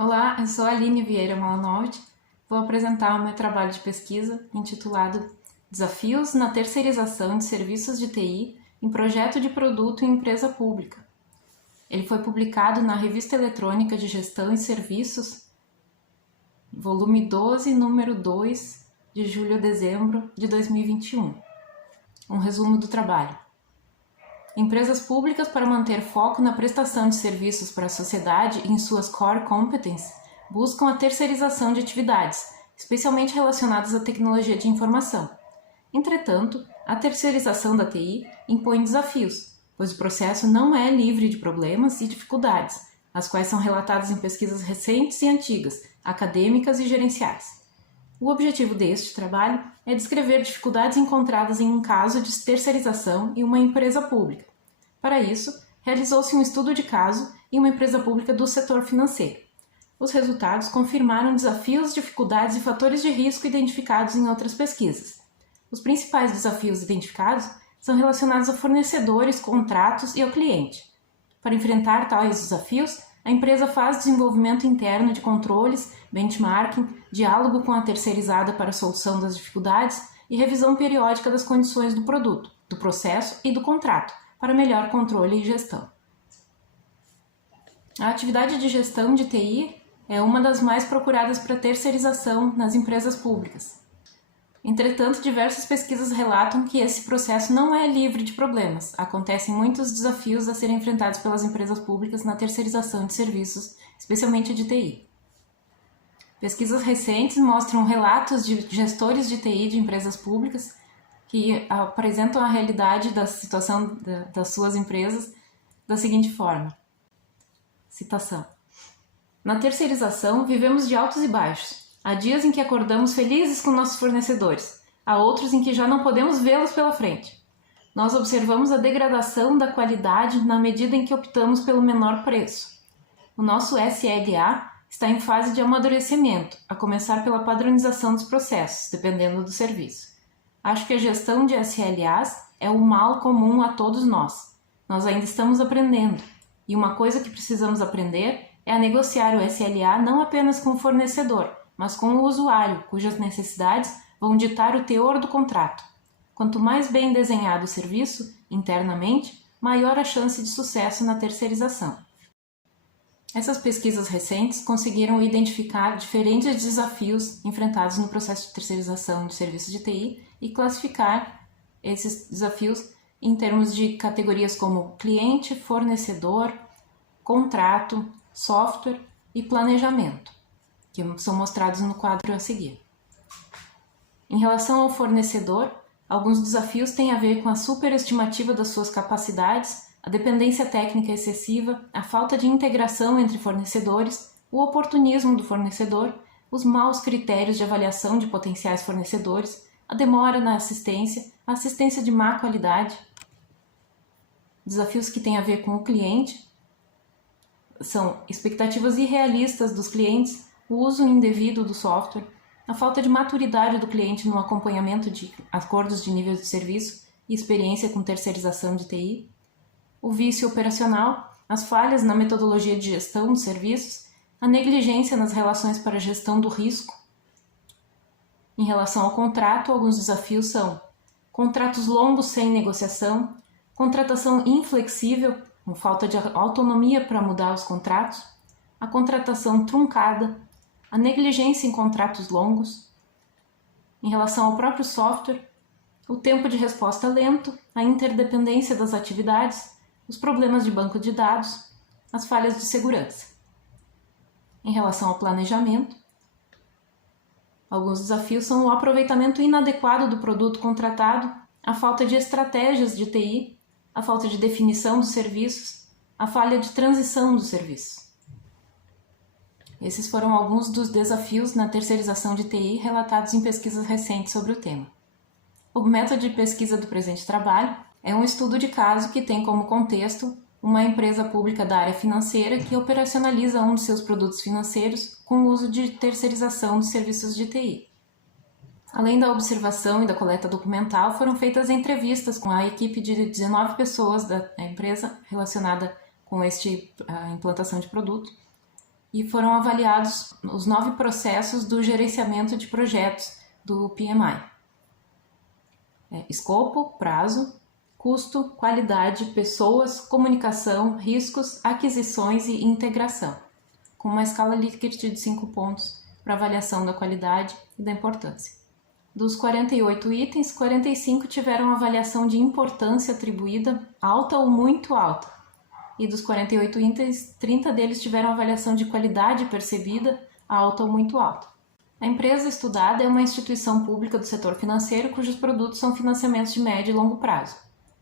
Olá, eu sou a Aline Vieira Malanovic. Vou apresentar o meu trabalho de pesquisa intitulado Desafios na terceirização de serviços de TI em projeto de produto em empresa pública. Ele foi publicado na Revista Eletrônica de Gestão e Serviços, volume 12, número 2, de julho a dezembro de 2021. Um resumo do trabalho. Empresas públicas, para manter foco na prestação de serviços para a sociedade em suas core competence, buscam a terceirização de atividades, especialmente relacionadas à tecnologia de informação. Entretanto, a terceirização da TI impõe desafios, pois o processo não é livre de problemas e dificuldades, as quais são relatadas em pesquisas recentes e antigas, acadêmicas e gerenciais. O objetivo deste trabalho é descrever dificuldades encontradas em um caso de terceirização em uma empresa pública. Para isso, realizou-se um estudo de caso em uma empresa pública do setor financeiro. Os resultados confirmaram desafios, dificuldades e fatores de risco identificados em outras pesquisas. Os principais desafios identificados são relacionados a fornecedores, contratos e ao cliente. Para enfrentar tais desafios, a empresa faz desenvolvimento interno de controles, benchmarking, diálogo com a terceirizada para a solução das dificuldades e revisão periódica das condições do produto, do processo e do contrato, para melhor controle e gestão. A atividade de gestão de TI é uma das mais procuradas para terceirização nas empresas públicas. Entretanto, diversas pesquisas relatam que esse processo não é livre de problemas. Acontecem muitos desafios a serem enfrentados pelas empresas públicas na terceirização de serviços, especialmente de TI. Pesquisas recentes mostram relatos de gestores de TI de empresas públicas que apresentam a realidade da situação das suas empresas da seguinte forma. Citação. Na terceirização, vivemos de altos e baixos. Há dias em que acordamos felizes com nossos fornecedores. Há outros em que já não podemos vê-los pela frente. Nós observamos a degradação da qualidade na medida em que optamos pelo menor preço. O nosso SLA está em fase de amadurecimento, a começar pela padronização dos processos, dependendo do serviço. Acho que a gestão de SLAs é o mal comum a todos nós. Nós ainda estamos aprendendo. E uma coisa que precisamos aprender é a negociar o SLA não apenas com o fornecedor, mas com o usuário, cujas necessidades vão ditar o teor do contrato. Quanto mais bem desenhado o serviço, internamente, maior a chance de sucesso na terceirização. Essas pesquisas recentes conseguiram identificar diferentes desafios enfrentados no processo de terceirização de serviços de TI e classificar esses desafios em termos de categorias como cliente, fornecedor, contrato, software e planejamento, que são mostrados no quadro a seguir. Em relação ao fornecedor, alguns desafios têm a ver com a superestimativa das suas capacidades, a dependência técnica excessiva, a falta de integração entre fornecedores, o oportunismo do fornecedor, os maus critérios de avaliação de potenciais fornecedores, a demora na assistência, a assistência de má qualidade. Desafios que têm a ver com o cliente são expectativas irrealistas dos clientes, o uso indevido do software, a falta de maturidade do cliente no acompanhamento de acordos de nível de serviço e experiência com terceirização de TI, o vício operacional, as falhas na metodologia de gestão de serviços, a negligência nas relações para a gestão do risco. Em relação ao contrato, alguns desafios são contratos longos sem negociação, contratação inflexível, com falta de autonomia para mudar os contratos, a contratação truncada, a negligência em contratos longos. Em relação ao próprio software, o tempo de resposta lento, a interdependência das atividades, os problemas de banco de dados, as falhas de segurança. Em relação ao planejamento, alguns desafios são o aproveitamento inadequado do produto contratado, a falta de estratégias de TI, a falta de definição dos serviços, a falha de transição dos serviços. Esses foram alguns dos desafios na terceirização de TI relatados em pesquisas recentes sobre o tema. O método de pesquisa do presente trabalho é um estudo de caso que tem como contexto uma empresa pública da área financeira que operacionaliza um de seus produtos financeiros com o uso de terceirização dos serviços de TI. Além da observação e da coleta documental, foram feitas entrevistas com a equipe de 19 pessoas da empresa relacionada com a implantação de produto, e foram avaliados os 9 processos do gerenciamento de projetos do PMI. Escopo, prazo, custo, qualidade, pessoas, comunicação, riscos, aquisições e integração, com uma escala Likert de 5 pontos para avaliação da qualidade e da importância. Dos 48 itens, 45 tiveram avaliação de importância atribuída alta ou muito alta, e dos 48 itens, 30 deles tiveram avaliação de qualidade percebida alta ou muito alta. A empresa estudada é uma instituição pública do setor financeiro cujos produtos são financiamentos de médio e longo prazo.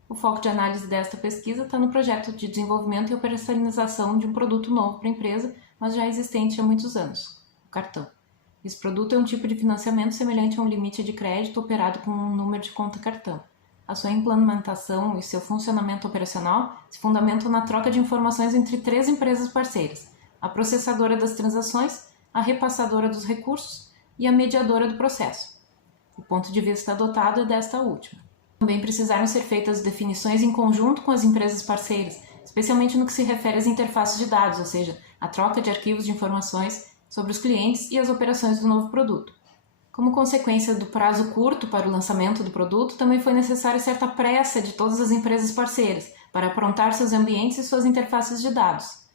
O foco de análise desta pesquisa está no projeto de desenvolvimento e operacionalização de um produto novo para a empresa, mas já existente há muitos anos, o cartão. Esse produto é um tipo de financiamento semelhante a um limite de crédito operado com um número de conta cartão. A sua implementação e seu funcionamento operacional se fundamentam na troca de informações entre 3 empresas parceiras: a processadora das transações, a repassadora dos recursos e a mediadora do processo. O ponto de vista adotado é desta última. Também precisaram ser feitas definições em conjunto com as empresas parceiras, especialmente no que se refere às interfaces de dados, ou seja, a troca de arquivos de informações sobre os clientes e as operações do novo produto. Como consequência do prazo curto para o lançamento do produto, também foi necessária certa pressa de todas as empresas parceiras para aprontar seus ambientes e suas interfaces de dados.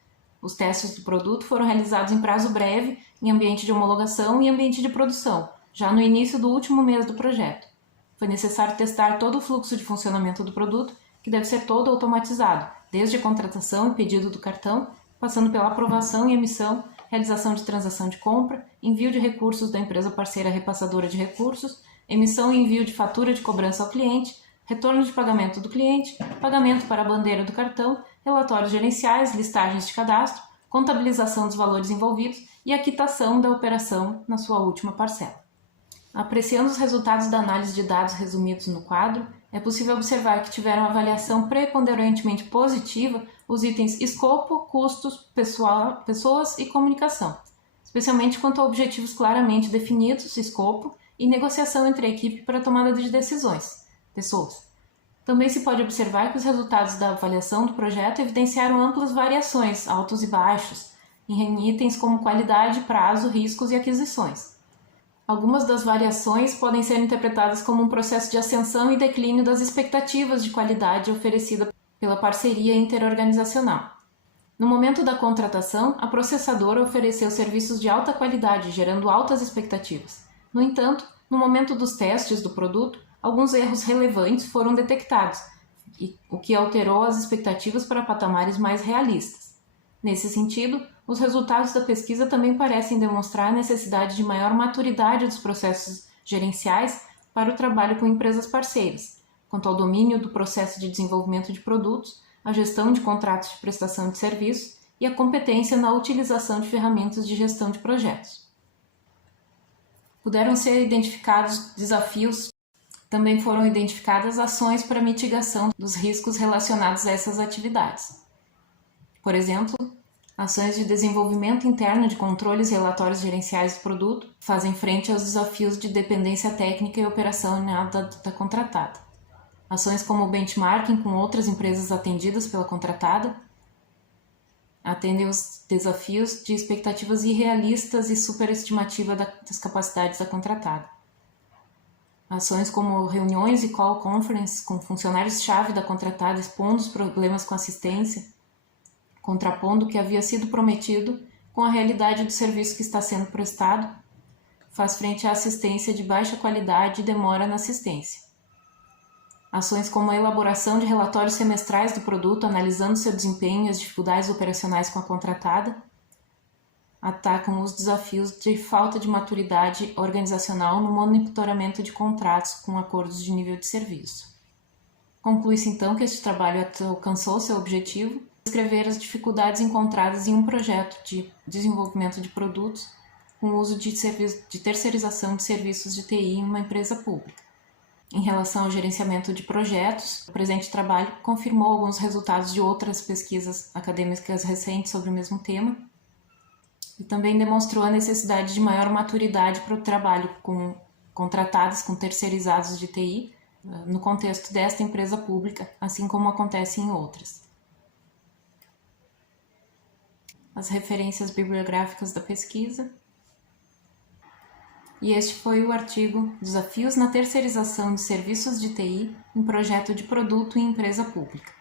Os testes do produto foram realizados em prazo breve, em ambiente de homologação e ambiente de produção, já no início do último mês do projeto. Foi necessário testar todo o fluxo de funcionamento do produto, que deve ser todo automatizado, desde a contratação e pedido do cartão, passando pela aprovação e emissão, realização de transação de compra, envio de recursos da empresa parceira repassadora de recursos, emissão e envio de fatura de cobrança ao cliente, retorno de pagamento do cliente, pagamento para a bandeira do cartão, relatórios gerenciais, listagens de cadastro, contabilização dos valores envolvidos e a quitação da operação na sua última parcela. Apreciando os resultados da análise de dados resumidos no quadro, é possível observar que tiveram avaliação preponderantemente positiva os itens escopo, custos, pessoas e comunicação, especialmente quanto a objetivos claramente definidos, escopo, e negociação entre a equipe para a tomada de decisões, pessoas. Também se pode observar que os resultados da avaliação do projeto evidenciaram amplas variações, altos e baixos, em itens como qualidade, prazo, riscos e aquisições. Algumas das variações podem ser interpretadas como um processo de ascensão e declínio das expectativas de qualidade oferecida pela parceria interorganizacional. No momento da contratação, a processadora ofereceu serviços de alta qualidade, gerando altas expectativas. No entanto, no momento dos testes do produto, alguns erros relevantes foram detectados, o que alterou as expectativas para patamares mais realistas. Nesse sentido, os resultados da pesquisa também parecem demonstrar a necessidade de maior maturidade dos processos gerenciais para o trabalho com empresas parceiras, quanto ao domínio do processo de desenvolvimento de produtos, a gestão de contratos de prestação de serviços e a competência na utilização de ferramentas de gestão de projetos. Puderam ser identificados desafios, também foram identificadas ações para mitigação dos riscos relacionados a essas atividades. Por exemplo, ações de desenvolvimento interno de controles e relatórios gerenciais do produto fazem frente aos desafios de dependência técnica e operacional da contratada. Ações como o benchmarking com outras empresas atendidas pela contratada atendem os desafios de expectativas irrealistas e superestimativa das capacidades da contratada. Ações como reuniões e call conference com funcionários-chave da contratada expondo os problemas com assistência, contrapondo o que havia sido prometido com a realidade do serviço que está sendo prestado, faz frente à assistência de baixa qualidade e demora na assistência. Ações como a elaboração de relatórios semestrais do produto, analisando seu desempenho e as dificuldades operacionais com a contratada, atacam os desafios de falta de maturidade organizacional no monitoramento de contratos com acordos de nível de serviço. Conclui-se então que este trabalho alcançou seu objetivo: descrever as dificuldades encontradas em um projeto de desenvolvimento de produtos com o uso de terceirização de serviços de TI em uma empresa pública. Em relação ao gerenciamento de projetos, o presente trabalho confirmou alguns resultados de outras pesquisas acadêmicas recentes sobre o mesmo tema e também demonstrou a necessidade de maior maturidade para o trabalho com contratados com terceirizados de TI no contexto desta empresa pública, assim como acontece em outras. as referências bibliográficas da pesquisa. E este foi o artigo Desafios na terceirização de serviços de TI em projeto de produto em empresa pública.